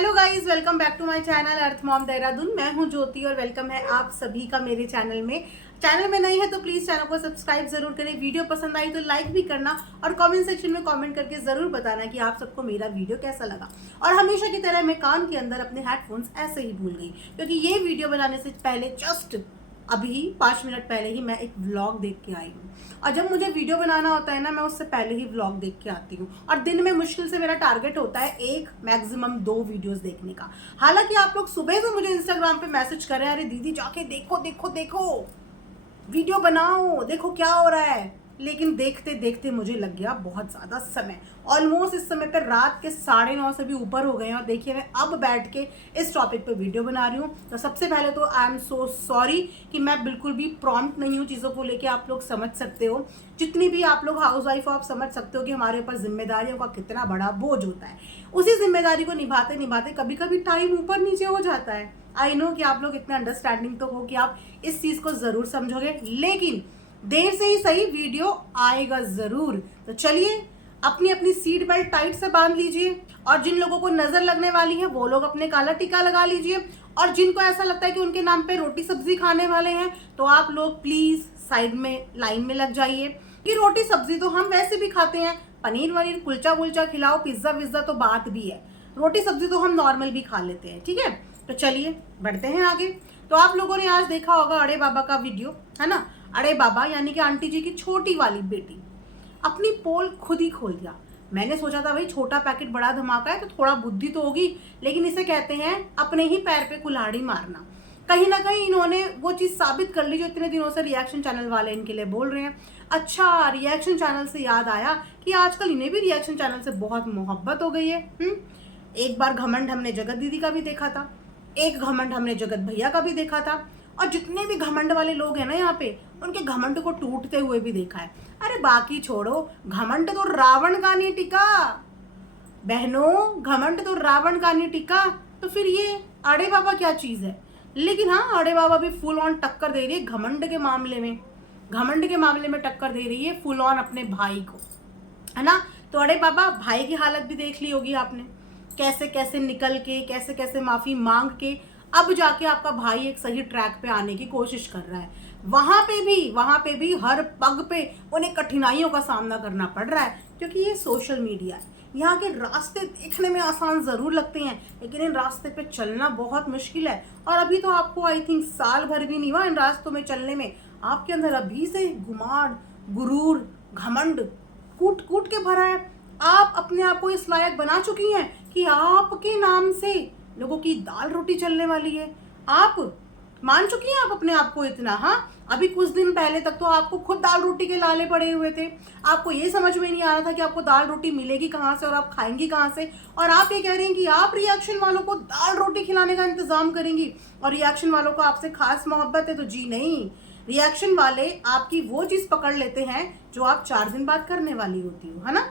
Hello guys, welcome back to my channel Earth Mom Dehradun. मैं हूं ज्योति और वेलकम है आप सभी का मेरे चैनल में। चैनल में नहीं है तो प्लीज चैनल को सब्सक्राइब जरूर करें। वीडियो पसंद आई तो लाइक भी करना और कमेंट सेक्शन में कमेंट करके जरूर बताना कि आप सबको मेरा वीडियो कैसा लगा। और हमेशा की तरह मैं कान के अंदर अपने हेडफोन्स ऐसे ही भूल गई, क्योंकि ये वीडियो बनाने से पहले जस्ट अभी 5 मिनट पहले ही मैं एक व्लॉग देख के आई हूँ। और जब मुझे वीडियो बनाना होता है ना, मैं उससे पहले ही व्लॉग देख के आती हूँ। और दिन में मुश्किल से मेरा टारगेट होता है 1 मैक्सिमम 2 वीडियोस देखने का। हालांकि आप लोग सुबह से मुझे इंस्टाग्राम पे मैसेज कर रहे हैं, अरे दीदी जाके देखो देखो देखो, वीडियो बनाओ, देखो क्या हो रहा है। लेकिन देखते देखते मुझे लग गया बहुत ज़्यादा समय। ऑलमोस्ट इस समय पर रात के 9:30 से भी ऊपर हो गए हैं। और देखिए मैं अब बैठ के इस टॉपिक पे वीडियो बना रही हूँ। तो सबसे पहले तो आई एम सो सॉरी कि मैं बिल्कुल भी प्रॉम्प्ट नहीं हूँ चीज़ों को लेके। आप लोग समझ सकते हो, जितनी भी आप लोग हाउस वाइफ हो, आप समझ सकते हो कि हमारे ऊपर जिम्मेदारियों का कितना बड़ा बोझ होता है। उसी जिम्मेदारी को निभाते निभाते कभी कभी टाइम ऊपर नीचे हो जाता है। आई नो कि आप लोग इतना अंडरस्टैंडिंग तो हो कि आप इस चीज़ को ज़रूर समझोगे, लेकिन देर से ही सही वीडियो आएगा जरूर। तो चलिए अपनी अपनी सीट बेल्ट टाइट से बांध लीजिए। और जिन लोगों को नजर लगने वाली है वो लोग अपने काला टीका लगा लीजिए। और जिनको ऐसा लगता है कि उनके नाम पे रोटी सब्जी खाने वाले हैं, तो आप लोग प्लीज साइड में लाइन में लग जाइए। कि रोटी सब्जी तो हम वैसे भी खाते हैं, पनीर वनीर कुलचा वुलचा खिलाओ, पिज्जा विज्जा तो बात भी है, रोटी सब्जी तो हम नॉर्मल भी खा लेते हैं। ठीक है, तो चलिए बढ़ते हैं आगे। तो आप लोगों ने आज देखा होगा अड़े बाबा का वीडियो, है ना। अड़े बाबा यानी कि आंटी जी की छोटी वाली बेटी अपनी पोल खुद ही खोल दिया। मैंने सोचा था भाई छोटा पैकेट बड़ा धमाका है तो थोड़ा बुद्धि तो होगी, लेकिन इसे कहते हैं अपने ही पैर पे कुल्हाड़ी मारना। कहीं ना कहीं इन्होंने वो चीज साबित कर ली जो इतने दिनों से रिएक्शन चैनल वाले इनके लिए बोल रहे हैं। अच्छा, रिएक्शन चैनल से याद आया कि आजकल इन्हें भी रिएक्शन चैनल से बहुत मोहब्बत हो गई है। एक बार घमंड हमने जगत दीदी का भी देखा था, एक घमंड हमने जगत भैया का भी देखा था, और जितने भी घमंड वाले लोग हैं ना यहाँ पे, उनके घमंड को टूटते हुए भी देखा है। अरे बाकी छोड़ो, घमंड तो रावण का नहीं टिका बहनों, घमंड तो रावण का नहीं टिका, तो फिर ये अड़े बाबा क्या चीज है। लेकिन हाँ, अड़े बाबा भी फुल ऑन टक्कर दे रही है घमंड के मामले में। घमंड के मामले में टक्कर दे रही है फुल ऑन अपने भाई को, है ना। तो अड़े बाबा भाई की हालत भी देख ली होगी आपने, कैसे कैसे निकल के, कैसे कैसे माफी मांग के अब जाके आपका भाई एक सही ट्रैक पे आने की कोशिश कर रहा है। वहां पे भी हर पग पे उन्हें कठिनाइयों का सामना करना पड़ रहा है, क्योंकि ये सोशल मीडिया है। यहाँ के रास्ते देखने में आसान जरूर लगते हैं, लेकिन इन रास्ते पे चलना बहुत मुश्किल है। और अभी तो आपको आई थिंक साल भर भी नहीं हुआ इन रास्तों में चलने में, आपके अंदर अभी से गुमान, गुरूर, घमंड कूट कूट के भरा है। आप अपने आप को इस लायक बना चुकी हैं कि आपके नाम से लोगों की दाल रोटी चलने वाली है। आप मान चुकी हैं आप अपने आप को इतना। हाँ, अभी कुछ दिन पहले तक तो आपको खुद दाल रोटी के लाले पड़े हुए थे। आपको ये समझ में नहीं आ रहा था कि आपको दाल रोटी मिलेगी कहाँ से और आप खाएंगी कहाँ से। और आप ये कह रहे हैं कि आप रिएक्शन वालों को दाल रोटी खिलाने का इंतजाम करेंगी, और रिएक्शन वालों को आपसे खास मोहब्बत है। तो जी नहीं, रिएक्शन वाले आपकी वो चीज पकड़ लेते हैं जो आप 4 दिन बाद करने वाली होती हो, है ना।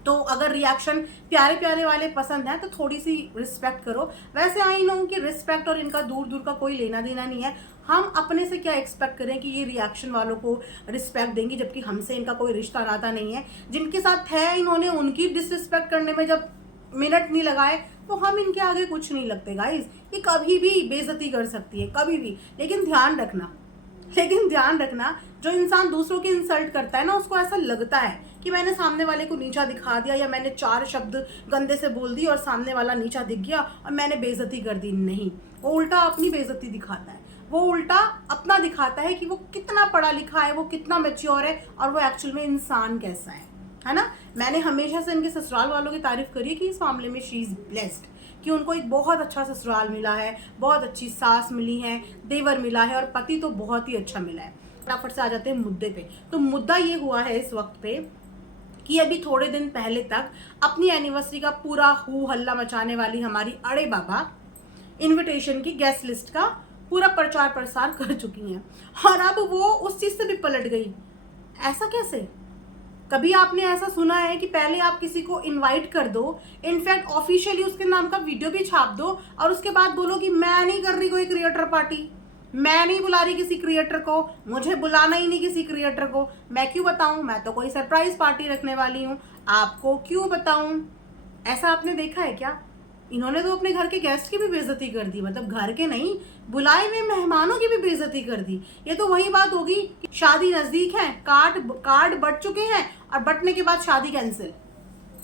तो अगर रिएक्शन प्यारे प्यारे वाले पसंद है तो थोड़ी सी रिस्पेक्ट करो। वैसे आई नो कि रिस्पेक्ट और इनका दूर दूर का कोई लेना देना नहीं है। हम अपने से क्या एक्सपेक्ट करें कि ये रिएक्शन वालों को रिस्पेक्ट देंगी, जबकि हमसे इनका कोई रिश्ता नाता नहीं है। जिनके साथ है इन्होंने उनकी डिसरिस्पेक्ट करने में जब मिनट नहीं लगाए, तो हम इनके आगे कुछ नहीं लगते गाइज। ये कभी भी बेइज्जती कर सकती है, कभी भी। लेकिन ध्यान रखना, जो इंसान दूसरों की इंसल्ट करता है ना, उसको ऐसा लगता है कि मैंने सामने वाले को नीचा दिखा दिया, या मैंने 4 शब्द गंदे से बोल दिए और सामने वाला नीचा दिख गया और मैंने बेइज्जती कर दी। नहीं, वो उल्टा अपनी बेइज्जती दिखाता है। वो उल्टा अपना दिखाता है कि वो कितना पढ़ा लिखा है, वो कितना मैच्योर है, और वो एक्चुअल में इंसान कैसा है ना। मैंने हमेशा से इनके ससुराल वालों की तारीफ करी है कि इस मामले में शी इज ब्लेस्ड, कि उनको एक बहुत अच्छा ससुराल मिला है, बहुत अच्छी सास मिली है, देवर मिला है, और पति तो बहुत ही अच्छा मिला है। फटाफट से आ जाते हैं मुद्दे पे। तो मुद्दा ये हुआ है इस वक्त पे कि अभी थोड़े दिन पहले तक अपनी एनिवर्सरी का पूरा हू हल्ला मचाने वाली हमारी अड़े बाबा इनविटेशन की गेस्ट लिस्ट का पूरा प्रचार प्रसार कर चुकी हैं, और अब वो उस चीज से भी पलट गई। ऐसा कैसे? कभी आपने ऐसा सुना है कि पहले आप किसी को इनवाइट कर दो, इनफैक्ट ऑफिशियली उसके नाम का वीडियो भी छाप दो, और उसके बाद बोलो कि मैं नहीं कर रही कोई क्रिएटर पार्टी, मैं नहीं बुला रही किसी क्रिएटर को, मुझे बुलाना ही नहीं किसी क्रिएटर को। मैं क्यों बताऊं, मैं तो कोई सरप्राइज पार्टी रखने वाली हूं, आपको क्यों बताऊं। ऐसा आपने देखा है क्या? इन्होंने तो अपने घर के गेस्ट की भी बेइज्जती कर दी, मतलब घर के नहीं, बुलाए हुए मेहमानों की भी बेइज्जती कर दी। ये तो वही बात होगी कि शादी नजदीक है, कार्ड बट चुके हैं और बटने के बाद शादी कैंसिल।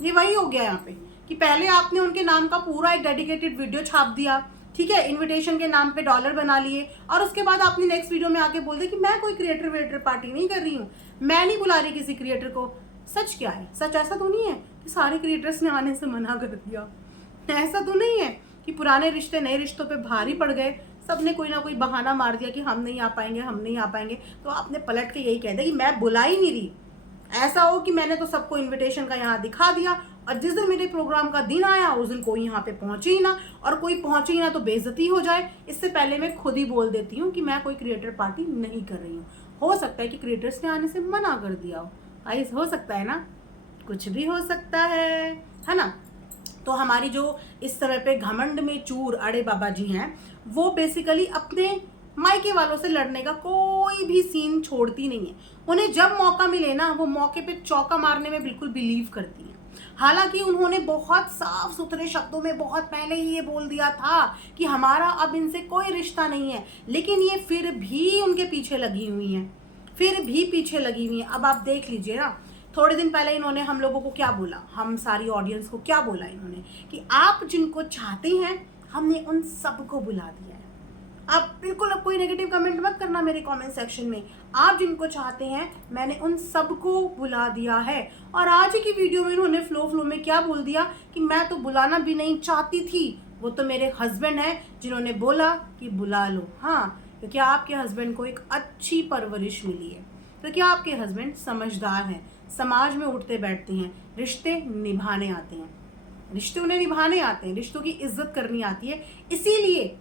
ये वही हो गया यहाँ पे कि पहले आपने उनके नाम का पूरा एक डेडिकेटेड वीडियो छाप दिया, ठीक है, इनविटेशन के नाम पे डॉलर बना लिए, और उसके बाद आपने नेक्स्ट वीडियो में आके बोल दिया कि मैं कोई क्रिएटर वेटर पार्टी नहीं कर रही हूँ, मैं नहीं बुला रही किसी क्रिएटर को। सच क्या है? सच ऐसा तो नहीं है कि सारे क्रिएटर्स ने आने से मना कर दिया। ऐसा तो नहीं है कि पुराने रिश्ते नए रिश्तों पे भारी पड़ गए, सबने कोई ना कोई बहाना मार दिया कि हम नहीं आ पाएंगे, हम नहीं आ पाएंगे, तो आपने पलट के यही कह दिया कि मैं बुला ही नहीं रही। ऐसा हो कि मैंने तो सबको इनविटेशन का यहाँ दिखा दिया और जिस दिन मेरे प्रोग्राम का दिन आया उस दिन कोई यहाँ पे पहुंचे ही ना, और कोई पहुंचे ही ना तो बेइज्जती हो जाए। इससे पहले मैं खुद ही बोल देती हूँ कि मैं कोई क्रिएटर पार्टी नहीं कर रही हूँ। हो सकता है कि क्रिएटर्स ने आने से मना कर दिया हो, गाइस, हो सकता है ना, कुछ भी हो सकता है ना। तो हमारी जो इस समय पे घमंड में चूर अड़े बाबा जी हैं, वो बेसिकली अपने मायके वालों से लड़ने का कोई भी सीन छोड़ती नहीं है। उन्हें जब मौका मिले ना, वो मौके पे चौका मारने में बिल्कुल बिलीव करती हैं। हालांकि उन्होंने बहुत साफ सुथरे शब्दों में बहुत पहले ही ये बोल दिया था कि हमारा अब इनसे कोई रिश्ता नहीं है, लेकिन ये फिर भी उनके पीछे लगी हुई हैं, फिर भी पीछे लगी हुई हैं। अब आप देख लीजिए ना, थोड़े दिन पहले इन्होंने हम लोगों को क्या बोला, हम सारी ऑडियंस को क्या बोला इन्होंने कि आप जिनको चाहते हैं हमने उन सबको बुला दिया है। आप बिल्कुल अब कोई नेगेटिव कमेंट मत करना मेरे कमेंट सेक्शन में, आप जिनको चाहते हैं मैंने उन सबको बुला दिया है। और आज की वीडियो में इन्होंने फ्लो में क्या बोल दिया कि मैं तो बुलाना भी नहीं चाहती थी, वो तो मेरे हस्बैंड हैं जिन्होंने बोला कि बुला लो। हाँ, क्योंकि आपके हस्बैंड को एक अच्छी परवरिश मिली है, क्योंकि आपके हस्बैंड समझदार हैं, समाज में उठते बैठते हैं, रिश्ते निभाने आते हैं, रिश्ते उन्हें निभाने आते हैं, रिश्तों की इज्जत करनी आती है। इसीलिए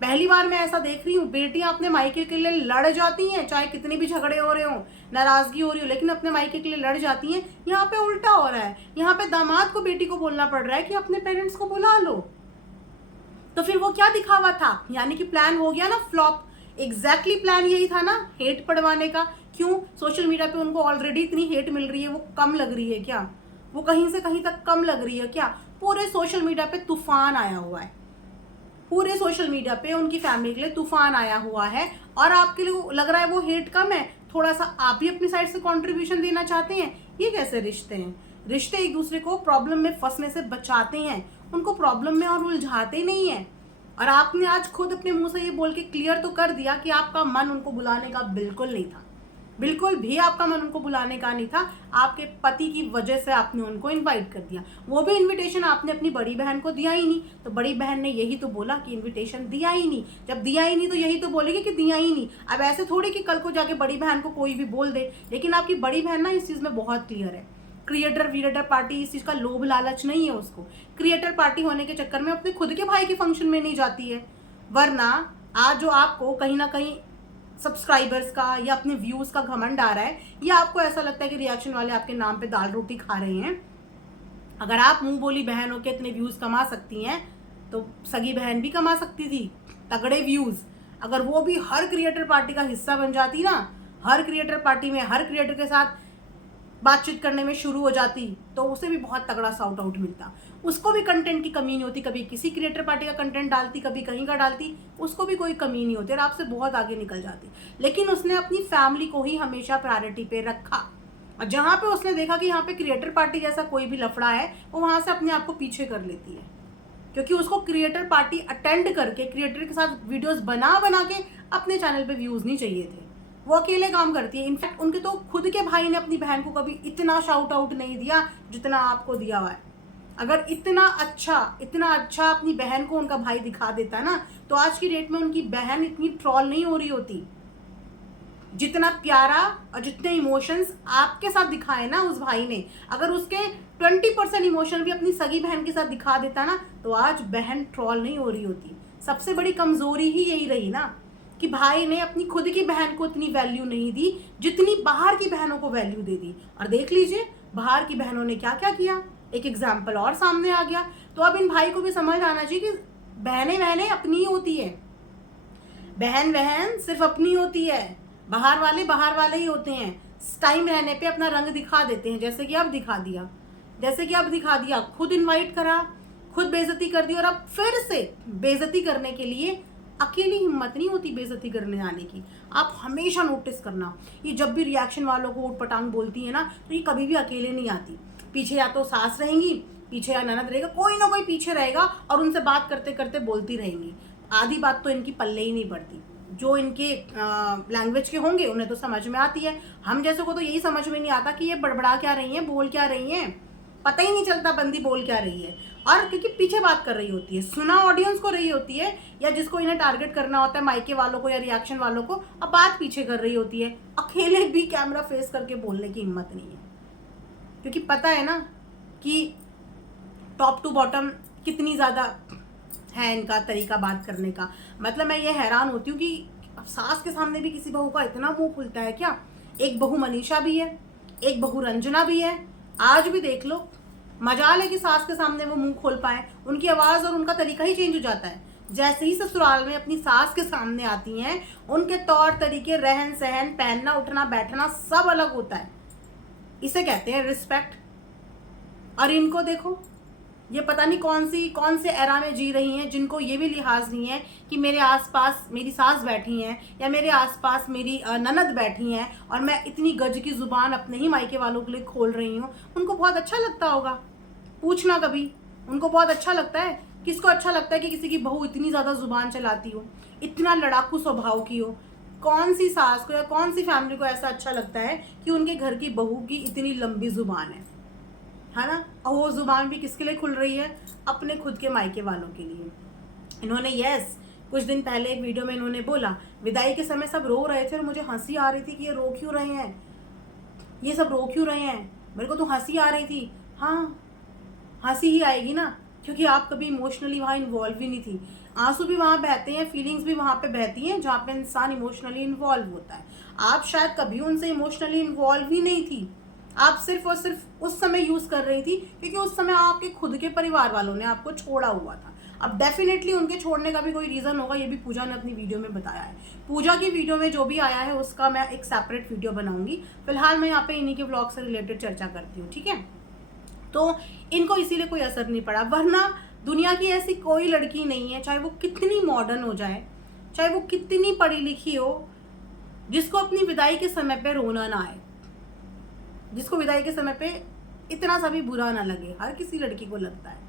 पहली बार मैं ऐसा देख रही हूँ, बेटियां अपने मायके के लिए लड़ जाती हैं, चाहे कितने भी झगड़े हो रहे हो, नाराजगी हो रही हो, लेकिन अपने मायके के लिए लड़ जाती हैं। यहाँ पे उल्टा हो रहा है, यहाँ पे दामाद को बेटी को बोलना पड़ रहा है कि अपने पेरेंट्स को बुला लो। तो फिर वो क्या दिखावा था, यानी कि प्लान हो गया ना फ्लॉप। एग्जैक्टली प्लान यही था ना, हेट पड़वाने का। क्यों? सोशल मीडिया पे उनको ऑलरेडी इतनी हेट मिल रही है, वो कम लग रही है क्या? वो कहीं से कहीं तक कम लग रही है क्या? पूरे सोशल मीडिया पे तूफान आया हुआ है, पूरे सोशल मीडिया पे उनकी फैमिली के लिए तूफान आया हुआ है, और आपके लिए लग रहा है वो हेट कम है, थोड़ा सा आप भी अपनी साइड से कंट्रीब्यूशन देना चाहते हैं। ये कैसे रिश्ते हैं? रिश्ते एक दूसरे को प्रॉब्लम में फंसने से बचाते हैं, उनको प्रॉब्लम में और उलझाते नहीं हैं। और आपने आज खुद अपने मुंह से ये बोल के क्लियर तो कर दिया कि आपका मन उनको बुलाने का बिल्कुल नहीं था, बिल्कुल भी आपका मन उनको बुलाने का नहीं था। आपके पति की वजह से आपने उनको इनवाइट कर दिया, वो भी इनविटेशन आपने अपनी बड़ी बहन को दिया ही नहीं। तो बड़ी बहन ने यही तो बोला कि इनविटेशन दिया ही नहीं, जब दिया ही नहीं तो यही तो बोलेगी कि दिया ही नहीं। अब ऐसे थोड़ी कि कल को जाके बड़ी बहन को कोई भी बोल दे, लेकिन आपकी बड़ी बहन ना इस चीज़ में बहुत क्लियर है। क्रिएटर वीरेटर पार्टी इस चीज़ का लोभ लालच नहीं है उसको। क्रिएटर पार्टी होने के चक्कर में अपने खुद के भाई के फंक्शन में नहीं जाती है, वरना आज जो आपको कहीं ना कहीं सब्सक्राइबर्स का या अपने व्यूज़ का घमंड आ रहा है, या आपको ऐसा लगता है कि रिएक्शन वाले आपके नाम पे दाल रोटी खा रहे हैं। अगर आप मुंह बोली बहन होकर इतने व्यूज़ कमा सकती हैं तो सगी बहन भी कमा सकती थी तगड़े व्यूज़। अगर वो भी हर क्रिएटर पार्टी का हिस्सा बन जाती ना, हर क्रिएटर पार्टी में हर क्रिएटर के साथ बातचीत करने में शुरू हो जाती, तो उसे भी बहुत तगड़ा साउट आउट मिलता। उसको भी कंटेंट की कमी नहीं होती, कभी किसी क्रिएटर पार्टी का कंटेंट डालती, कभी कहीं का डालती, उसको भी कोई कमी नहीं होती और आपसे बहुत आगे निकल जाती। लेकिन उसने अपनी फैमिली को ही हमेशा प्रायोरिटी पे रखा, और जहाँ पे उसने देखा कि यहाँ पे क्रिएटर पार्टी जैसा कोई भी लफड़ा है, वो वहाँ से अपने आप को पीछे कर लेती है, क्योंकि उसको क्रिएटर पार्टी अटेंड करके क्रिएटर के साथ वीडियोस बना के अपने चैनल पे व्यूज़ नहीं चाहिए थे। वो अकेले काम करती है। इनफैक्ट उनके तो खुद के भाई ने अपनी बहन को कभी इतना शाउट आउट नहीं दिया जितना आपको दिया हुआ है। अगर इतना अच्छा अपनी बहन को उनका भाई दिखा देता ना, तो आज की डेट में उनकी बहन इतनी ट्रॉल नहीं हो रही होती। जितना प्यारा और जितने इमोशंस आपके साथ दिखाए ना उस भाई ने, अगर उसके 20% इमोशन भी अपनी सगी बहन के साथ दिखा देता ना, तो आज बहन ट्रॉल नहीं हो रही होती। सबसे बड़ी कमजोरी ही यही रही ना कि भाई ने अपनी खुद की बहन को इतनी वैल्यू नहीं दी जितनी बाहर की बहनों को वैल्यू दे दी। और देख लीजिए बाहर की बहनों ने क्या क्या किया, एक एग्जाम्पल और सामने आ गया। तो अब इन भाई को भी समझ आना चाहिए कि बहनें अपनी ही होती है, बहन सिर्फ अपनी होती है, बाहर वाले ही होते हैं। टाइम रहने पे अपना रंग दिखा देते हैं, जैसे कि अब दिखा दिया, खुद इनवाइट करा, खुद बेइज्जती कर दी और अब फिर से बेइज्जती करने के लिए अकेली हिम्मत नहीं होती बेइज्जती करने आने की। आप हमेशा नोटिस करना, ये जब भी रिएक्शन वालों को ऊट पटांग बोलती है ना, तो ये कभी भी अकेले नहीं आती। पीछे या तो सास रहेंगी, पीछे या ननद रहेगा, कोई ना कोई पीछे रहेगा और उनसे बात करते करते बोलती रहेंगी। आधी बात तो इनकी पल्ले ही नहीं पड़ती। जो इनके लैंग्वेज के होंगे उन्हें तो समझ में आती है, हम जैसों को तो यही समझ में नहीं आता कि ये बड़बड़ा क्या रही हैं, बोल क्या रही हैं, पता ही नहीं चलता बंदी बोल क्या रही है। और क्योंकि पीछे बात कर रही होती है, सुना ऑडियंस को रही होती है, या जिसको इन्हें टारगेट करना होता है मायके वालों को या रिएक्शन वालों को, अब बात पीछे कर रही होती है। अकेले भी कैमरा फेस करके बोलने की हिम्मत नहीं है, क्योंकि पता है ना कि टॉप टू बॉटम कितनी ज़्यादा है इनका तरीका बात करने का। मतलब मैं ये हैरान होती हूँ कि सास के सामने भी किसी बहू का इतना मुंह खुलता है क्या। एक बहू मनीषा भी है, एक बहू रंजना भी है, आज भी देख लो। मजाल है कि सास के सामने वो मुंह खोल पाए, उनकी आवाज़ और उनका तरीका ही चेंज हो जाता है। जैसे ही ससुराल में अपनी सास के सामने आती हैं, उनके तौर तरीके, रहन सहन, पहनना उठना बैठना सब अलग होता है। इसे कहते हैं रिस्पेक्ट। और इनको देखो, ये पता नहीं कौन से एरा में जी रही हैं, जिनको ये भी लिहाज नहीं है कि मेरे आसपास मेरी सास बैठी हैं या मेरे आसपास मेरी ननद बैठी हैं और मैं इतनी गज की ज़ुबान अपने ही मायके वालों के लिए खोल रही हूँ। उनको बहुत अच्छा लगता होगा, पूछना कभी। उनको बहुत अच्छा लगता है। किसको अच्छा लगता है कि किसी की बहू इतनी ज़्यादा ज़ुबान चलाती हो, इतना लड़ाकू स्वभाव की हो। कौन सी सास को या कौन सी फैमिली को ऐसा अच्छा लगता है कि उनके घर की बहू की इतनी लंबी ज़ुबान है ना। और वो ज़ुबान भी किसके लिए खुल रही है, अपने खुद के मायके वालों के लिए। इन्होंने कुछ दिन पहले एक वीडियो में इन्होंने बोला, विदाई के समय सब रो रहे थे और मुझे हंसी आ रही थी कि ये रो क्यों रहे हैं, ये सब रो क्यों रहे हैं, मेरे को तो हंसी आ रही थी। हाँ, हंसी ही आएगी ना, क्योंकि आप कभी इमोशनली वहाँ इन्वॉल्व ही नहीं थी। आंसू भी वहाँ बहते हैं, फीलिंग्स भी वहाँ पे बहती हैं जहाँ पे इंसान इमोशनली इन्वॉल्व होता है। आप शायद कभी उनसे इमोशनली इन्वॉल्व ही नहीं थी। आप सिर्फ और सिर्फ उस समय यूज़ कर रही थी क्योंकि उस समय आपके खुद के परिवार वालों ने आपको छोड़ा हुआ था। अब डेफिनेटली उनके छोड़ने का भी कोई रीज़न होगा, ये भी पूजा ने अपनी वीडियो में बताया है। पूजा की वीडियो में जो भी आया है उसका मैं एक सेपरेट वीडियो बनाऊंगी। फिलहाल मैं यहाँ पे इन्हीं के व्लॉग से रिलेटेड चर्चा करती हूँ, ठीक है। तो इनको इसीलिए कोई असर नहीं पड़ा, वरना दुनिया की ऐसी कोई लड़की नहीं है, चाहे वो कितनी मॉडर्न हो जाए, चाहे वो कितनी पढ़ी लिखी हो, जिसको अपनी विदाई के समय पे रोना ना आए, जिसको विदाई के समय पे इतना सा भी बुरा ना लगे। हर किसी लड़की को लगता है,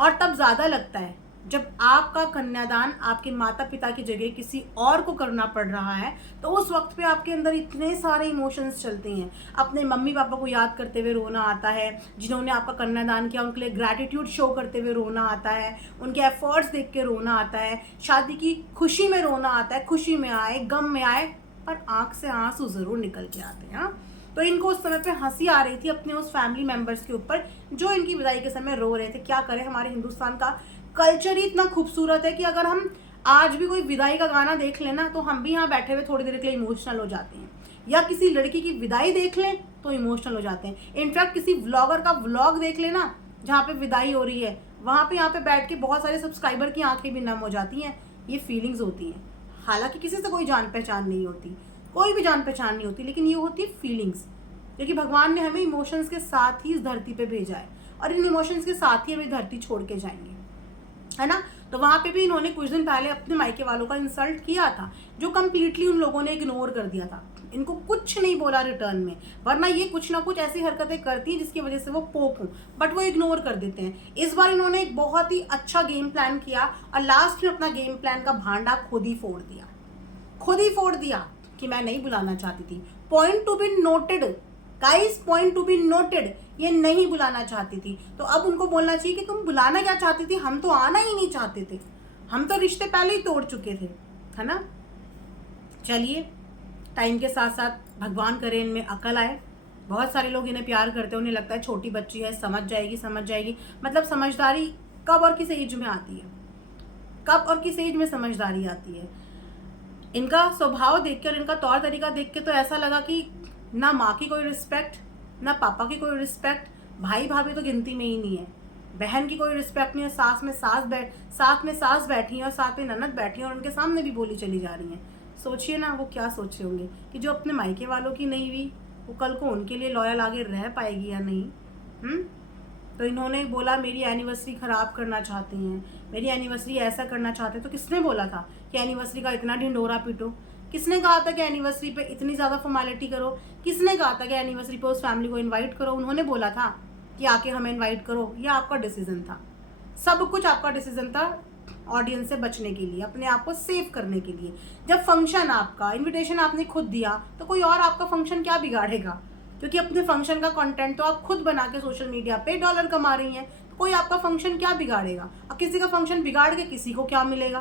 और तब ज़्यादा लगता है जब आपका कन्यादान आपके माता पिता की जगह किसी और को करना पड़ रहा है। तो उस वक्त पे आपके अंदर इतने सारे इमोशंस चलते हैं। अपने मम्मी पापा को याद करते हुए रोना आता है, जिन्होंने आपका कन्यादान किया उनके लिए ग्रैटिट्यूड शो करते हुए रोना आता है, उनके एफर्ट्स देख के रोना आता है, शादी की खुशी में रोना आता है, खुशी में आए गम में आए, पर आँख से आंसू ज़रूर निकल के आते हैं। हाँ, तो इनको उस समय पे हंसी आ रही थी अपने उस फैमिली मेंबर्स के ऊपर जो इनकी विदाई के समय रो रहे थे। क्या करें, हमारे हिंदुस्तान का कल्चर ही इतना खूबसूरत है कि अगर हम आज भी कोई विदाई का गाना देख लेना तो हम भी यहाँ बैठे हुए थोड़ी देर के लिए इमोशनल हो जाते हैं, या किसी लड़की की विदाई देख लें तो इमोशनल हो जाते हैं। इनफैक्ट किसी व्लॉगर का व्लॉग देख लेना जहाँ पे विदाई हो रही है, वहाँ पे यहाँ पे बैठ के बहुत सारे सब्सक्राइबर की आंखें भी नम हो जाती हैं। ये फीलिंग्स होती हैं, हालांकि किसी से कोई जान पहचान नहीं होती, कोई भी जान पहचान नहीं होती, लेकिन ये होती है फीलिंग्स, क्योंकि भगवान ने हमें इमोशंस के साथ ही इस धरती पे भेजा है और इन इमोशंस के साथ ही हमें धरती छोड़ के जाएंगे, है ना। तो वहाँ पे भी इन्होंने कुछ दिन पहले अपने मायके वालों का इंसल्ट किया था, जो कम्प्लीटली उन लोगों ने इग्नोर कर दिया था। इनको कुछ नहीं बोला रिटर्न में, वरना ये कुछ ना कुछ ऐसी हरकतें करती हैं जिसकी वजह से वो पोक हों, बट वो इग्नोर कर देते हैं। इस बार इन्होंने एक बहुत ही अच्छा गेम प्लान किया और लास्ट में अपना गेम प्लान का भांडा खुद ही फोड़ दिया कि मैं नहीं बुलाना चाहती थी। Point to be noted guys, point to be noted, ये नहीं बुलाना चाहती थी। तो अब उनको बोलना चाहिए कि तुम बुलाना क्या चाहती थी, हम तो आना ही नहीं चाहते थे, हम तो रिश्ते पहले ही तोड़ चुके थे, है ना। चलिए, टाइम के साथ साथ भगवान करे इनमें अकल आए। बहुत सारे लोग इन्हें प्यार करते हैं, उन्हें लगता है छोटी बच्ची है, समझ जाएगी। मतलब समझदारी कब और किस एज में आती है, कब और किस एज में समझदारी आती है। इनका स्वभाव देख के और इनका तौर तरीका देख के तो ऐसा लगा कि ना माँ की कोई रिस्पेक्ट, ना पापा की कोई रिस्पेक्ट, भाई भाभी तो गिनती में ही नहीं है, बहन की कोई रिस्पेक्ट नहीं है, साथ में सास बैठी है और साथ में ननद बैठी है और उनके सामने भी बोली चली जा रही है। सोचिए ना वो क्या सोच रहे होंगे कि जो अपने मायके वालों की नहीं हुई वो कल को उनके लिए लॉयल आगे रह पाएगी या नहीं। तो इन्होंने बोला मेरी एनिवर्सरी ख़राब करना चाहते हैं, मेरी एनिवर्सरी ऐसा करना चाहते हैं। तो किसने बोला था कि एनिवर्सरी का इतना ढिंढोरा पीटो? किसने कहा था कि एनिवर्सरी पे इतनी ज़्यादा फॉर्मेलिटी करो? किसने कहा था कि एनिवर्सरी पे उस फैमिली को इन्वाइट करो? उन्होंने बोला था कि आके हमें इन्वाइट करो। ये आपका डिसीजन था, सब कुछ आपका डिसीजन था ऑडियंस से बचने के लिए, अपने आप को सेव करने के लिए। जब फंक्शन आपका, इनविटेशन आपने खुद दिया, तो कोई और आपका फंक्शन क्या बिगाड़ेगा? क्योंकि अपने फंक्शन का कंटेंट तो आप खुद बना के सोशल मीडिया पे डॉलर कमा रही हैं, तो कोई आपका फंक्शन क्या बिगाड़ेगा? और किसी का फंक्शन बिगाड़ के किसी को क्या मिलेगा?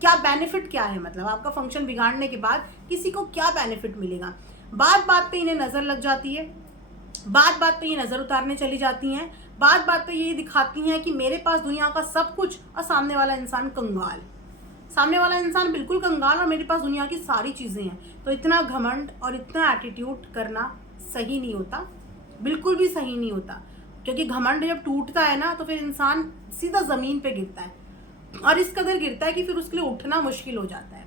क्या बेनिफिट क्या है? मतलब आपका फंक्शन बिगाड़ने के बाद किसी को क्या बेनिफिट मिलेगा? बात बात पे इन्हें नज़र लग जाती है, बात बात पे ये नज़र उतारने चली जाती हैं, बात बात पे ये दिखाती हैं कि मेरे पास दुनिया का सब कुछ और सामने वाला इंसान कंगाल, सामने वाला इंसान बिल्कुल कंगाल और मेरे पास दुनिया की सारी चीज़ें हैं। तो इतना घमंड और इतना एटीट्यूड करना सही नहीं होता, बिल्कुल भी सही नहीं होता। क्योंकि घमंड जब टूटता है ना, तो फिर इंसान सीधा ज़मीन पे गिरता है, और इस कदर गिरता है कि फिर उसके लिए उठना मुश्किल हो जाता है।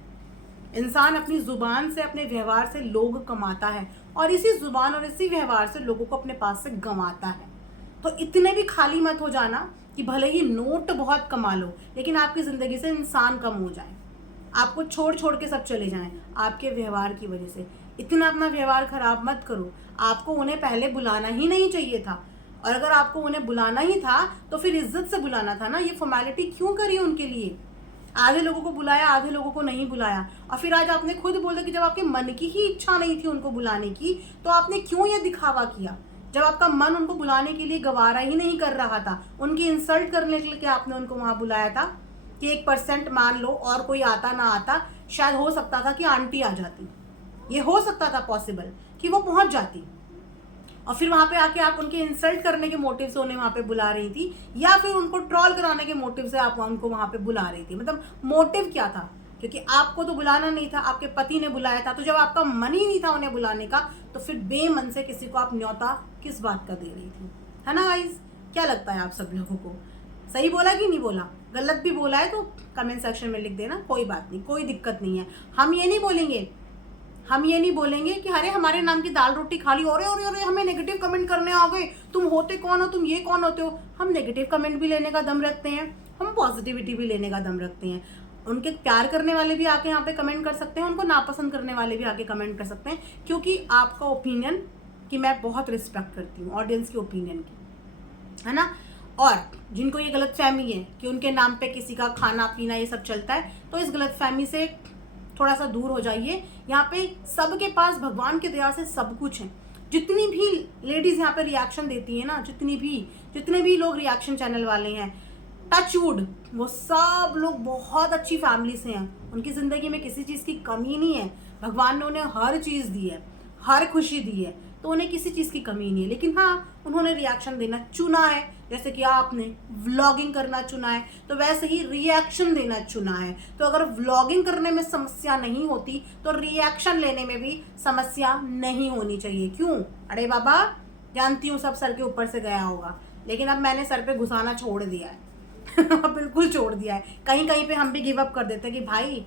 इंसान अपनी ज़ुबान से, अपने व्यवहार से लोग कमाता है, और इसी ज़ुबान और इसी व्यवहार से लोगों को अपने पास से गंवाता है। तो इतने भी खाली मत हो जाना कि भले ही नोट बहुत कमा लो, लेकिन आपकी ज़िंदगी से इंसान कम हो जाए, आपको छोड़ छोड़ के सब चले जाएं आपके व्यवहार की वजह से। इतना अपना व्यवहार ख़राब मत करो। आपको उन्हें पहले बुलाना ही नहीं चाहिए था, और अगर आपको उन्हें बुलाना ही था तो फिर इज्जत से बुलाना था ना। ये फॉर्मेलिटी क्यों करी उनके लिए? आधे लोगों को बुलाया, आधे लोगों को नहीं बुलाया, और फिर आज आपने खुद बोला कि जब आपके मन की ही इच्छा नहीं थी उनको बुलाने की, तो आपने क्यों ये दिखावा किया? जब आपका मन उनको बुलाने के लिए गवारा ही नहीं कर रहा था, उनकी इंसल्ट करने के लिए आपने उनको वहाँ बुलाया था कि 1% मान लो और कोई आता ना आता, शायद हो सकता था कि आंटी आ जाती, ये हो सकता था पॉसिबल कि वो पहुँच जाती, और फिर वहाँ पे आके आप उनके इंसल्ट करने के मोटिव से उन्हें वहाँ पे बुला रही थी, या फिर उनको ट्रॉल कराने के मोटिव से आप उनको वहाँ पे बुला रही थी। मतलब मोटिव क्या था? क्योंकि आपको तो बुलाना नहीं था, आपके पति ने बुलाया था। तो जब आपका मन ही नहीं था उन्हें बुलाने का, तो फिर बेमन से किसी को आप न्योता किस बात का दे रही थी? है ना गाइस? क्या लगता है आप सब लोगों को? सही बोला कि नहीं बोला? गलत भी बोला है तो कमेंट सेक्शन में लिख देना, कोई बात नहीं, कोई दिक्कत नहीं है। हम ये नहीं बोलेंगे कि अरे हमारे नाम की दाल रोटी खा ली, अरे हमें नेगेटिव कमेंट करने आ गए, तुम होते कौन हो, तुम ये कौन होते हो। हम नेगेटिव कमेंट भी लेने का दम रखते हैं, हम पॉजिटिविटी भी लेने का दम रखते हैं। उनके प्यार करने वाले भी आके यहाँ पे कमेंट कर सकते हैं, उनको नापसंद करने वाले भी आके कमेंट कर सकते हैं, क्योंकि आपका ओपिनियन की मैं बहुत रिस्पेक्ट करती हूँ, ऑडियंस की ओपिनियन की, है ना। और जिनको ये गलतफहमी है कि उनके नाम पे किसी का खाना पीना ये सब चलता है, तो इस गलतफहमी से थोड़ा सा दूर हो जाइए। यहाँ पे सबके पास भगवान की दया से सब कुछ है। जितनी भी लेडीज़ यहाँ पे रिएक्शन देती है ना, जितने भी लोग रिएक्शन चैनल वाले हैं, टच वुड, वो सब लोग बहुत अच्छी फैमिली से हैं। उनकी ज़िंदगी में किसी चीज़ की कमी नहीं है, भगवान ने उन्हें हर चीज़ दी है, हर खुशी दी है, तो उन्हें किसी चीज़ की कमी नहीं है। लेकिन हाँ, उन्होंने रिएक्शन देना चुना है, जैसे कि आपने व्लॉगिंग करना चुना है, तो वैसे ही रिएक्शन देना चुना है। तो अगर व्लॉगिंग करने में समस्या नहीं होती, तो रिएक्शन लेने में भी समस्या नहीं होनी चाहिए। क्यों? अरे बाबा, जानती हूँ सब सर के ऊपर से गया होगा, लेकिन अब मैंने सर पे घुसाना छोड़ दिया है बिल्कुल छोड़ दिया है। कहीं कहीं पे हम भी गिव अप कर देते हैं कि भाई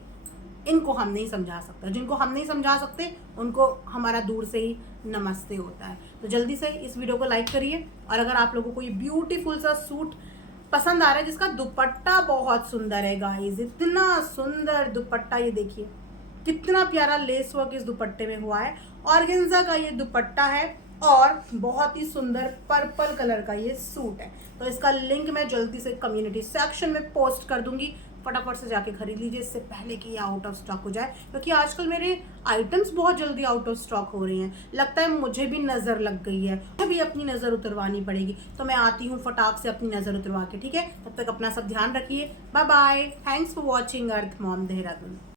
इनको हम नहीं समझा सकते, जिनको हम नहीं समझा सकते उनको हमारा दूर से ही नमस्ते होता है। तो जल्दी से इस वीडियो को लाइक करिए, और अगर आप लोगों को ये ब्यूटीफुल सा सूट पसंद आ रहा है, जिसका दुपट्टा बहुत सुंदर है गाइस, इतना सुंदर दुपट्टा, ये देखिए कितना प्यारा लेस वर्क इस दुपट्टे में हुआ है। ऑर्गेन्जा का ये दुपट्टा है, और बहुत ही सुंदर पर्पल कलर का ये सूट है। तो इसका लिंक मैं जल्दी से कम्युनिटी सेक्शन में पोस्ट कर दूंगी, फटाफट से जाके खरीद लीजिए इससे पहले कि ये आउट ऑफ स्टॉक हो जाए, क्योंकि आजकल मेरे आइटम्स बहुत जल्दी आउट ऑफ स्टॉक हो रही हैं। लगता है मुझे भी नज़र लग गई है, मुझे भी अपनी नज़र उतरवानी पड़ेगी, तो मैं आती हूँ फटाक से अपनी नज़र उतरवा के। ठीक है, तब तक अपना सब ध्यान रखिए। Bye bye, thanks for watching Earth Mom Dehradun.